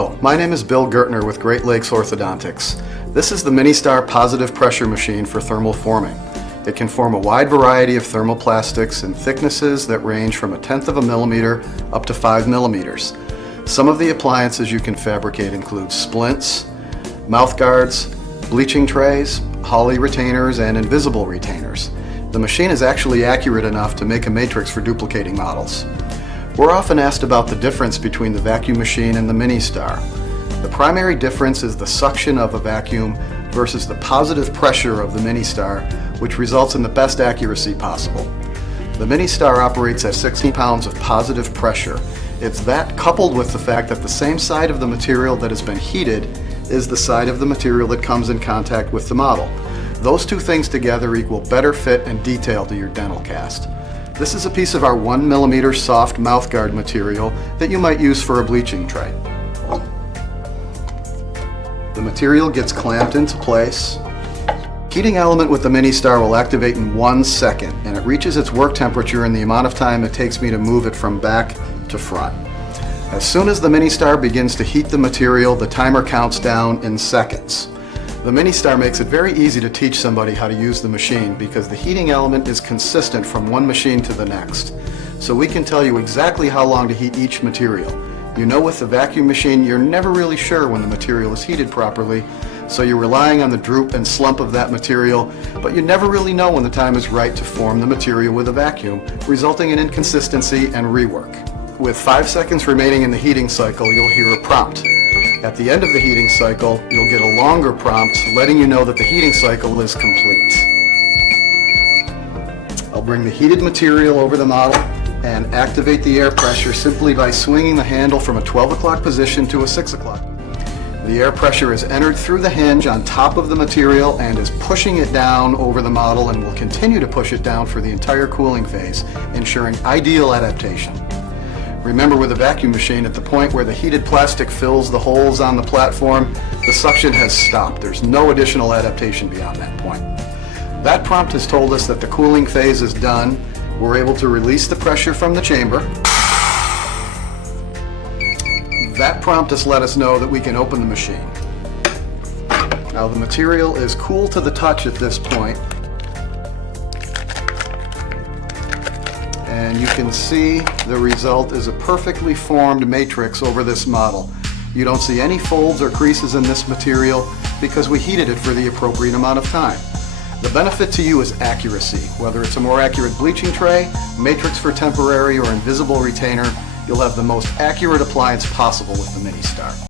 My name is Bill Gertner with Great Lakes Orthodontics. This is the MINISTAR positive pressure machine for thermal forming. It can form a wide variety of thermoplastics in thicknesses that range from 1/10 of a millimeter up to 5 millimeters. Some of the appliances you can fabricate include splints, mouth guards, bleaching trays, Hawley retainers, and invisible retainers. The machine is actually accurate enough to make a matrix for duplicating models. We're often asked about the difference between the vacuum machine and the MINISTAR. The primary difference is the suction of a vacuum versus the positive pressure of the MINISTAR, which results in the best accuracy possible. The MINISTAR operates at 16 pounds of positive pressure. It's that coupled with the fact that the same side of the material that has been heated is the side of the material that comes in contact with the model. Those two things together equal better fit and detail to your dental cast. This is a piece of our 1 millimeter soft mouthguard material that you might use for a bleaching tray. The material gets clamped into place. Heating element with the MINISTAR will activate in 1 second, and it reaches its work temperature in the amount of time it takes me to move it from back to front. As soon as the MINISTAR begins to heat the material, the timer counts down in seconds. The MINISTAR makes it very easy to teach somebody how to use the machine because the heating element is consistent from one machine to the next. So we can tell you exactly how long to heat each material. You know, with the vacuum machine, you're never really sure when the material is heated properly, so you're relying on the droop and slump of that material, but you never really know when the time is right to form the material with a vacuum, resulting in inconsistency and rework. With 5 seconds remaining in the heating cycle, you'll hear a prompt. At the end of the heating cycle, you'll get a longer prompt letting you know that the heating cycle is complete. I'll bring the heated material over the model and activate the air pressure simply by swinging the handle from a 12 o'clock position to a 6 o'clock. The air pressure is entered through the hinge on top of the material and is pushing it down over the model and will continue to push it down for the entire cooling phase, ensuring ideal adaptation. Remember, with a vacuum machine, at the point where the heated plastic fills the holes on the platform, the suction has stopped. There's no additional adaptation beyond that point. That prompt has told us that the cooling phase is done. We're able to release the pressure from the chamber. That prompt has let us know that we can open the machine. Now, the material is cool to the touch at this point. And you can see the result is a perfectly formed matrix over this model. You don't see any folds or creases in this material because we heated it for the appropriate amount of time. The benefit to you is accuracy. Whether it's a more accurate bleaching tray, matrix for temporary, or invisible retainer, you'll have the most accurate appliance possible with the MINISTAR.